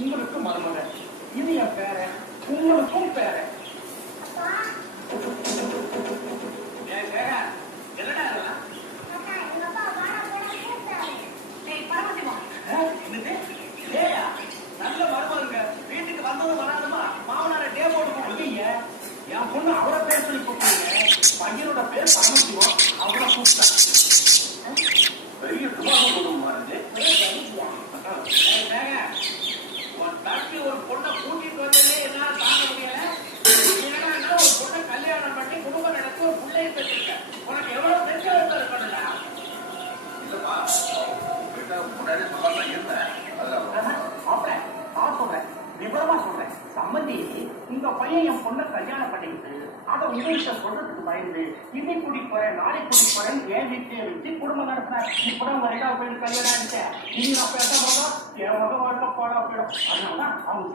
உங்களுக்கு மருமகன், இது என் பேரன், உங்களுக்கும் பேரன். நல்ல மருமகங்க வீட்டுக்கு வந்ததும் வராதுமா மாமனார டே போட்டு கொடுத்தீங்க. என் பொண்ணு அவரை பேர் சொல்லி கூப்பிட்டீங்க. பையனோட பேர் பரமசிவம், அவரை கூப்பிட்டேன். பெரிய துபாக கொடுமா தட்டி ஒரு பொண்ணை கூட்டிட்டு வந்ததே என்னால தாங்க முடியல. ஏன்னா ஒரு பொண்ணை கல்யாணம் பண்ணி குடும்பம் நடத்தி ஒரு பிள்ளையை பெற்றிருக்க. உனக்கு எவ்வளவு பெற்ற இருக்கணும்டா. இல்லப்பா முன்னாடி சொல்லலாம் இருந்தேன். மாப்பிள்ள நான் சொல்றேன், விவரமா சொல்றேன். சம்பந்தி உங்க பையன் என் பொண்ணை கல்யாணம் பண்ணிட்டு அதை உங்கள்கிட்ட சொல்றதுக்கு பயந்து இன்னைக்கு கூட்டிட்டு போறேன் நாளைக்கு கூட்டிட்டு போறேன் என் வீட்டையே வச்சு குடும்பம் நடத்தினேன். இப்பதான் உங்க ரெண்டாவது பையன் கல்யாணம் ஆயிடுச்சேன். நீங்க அப்ப என்ன பண்ணா என் மக வாழ்க்கை பாடா போயிடும்.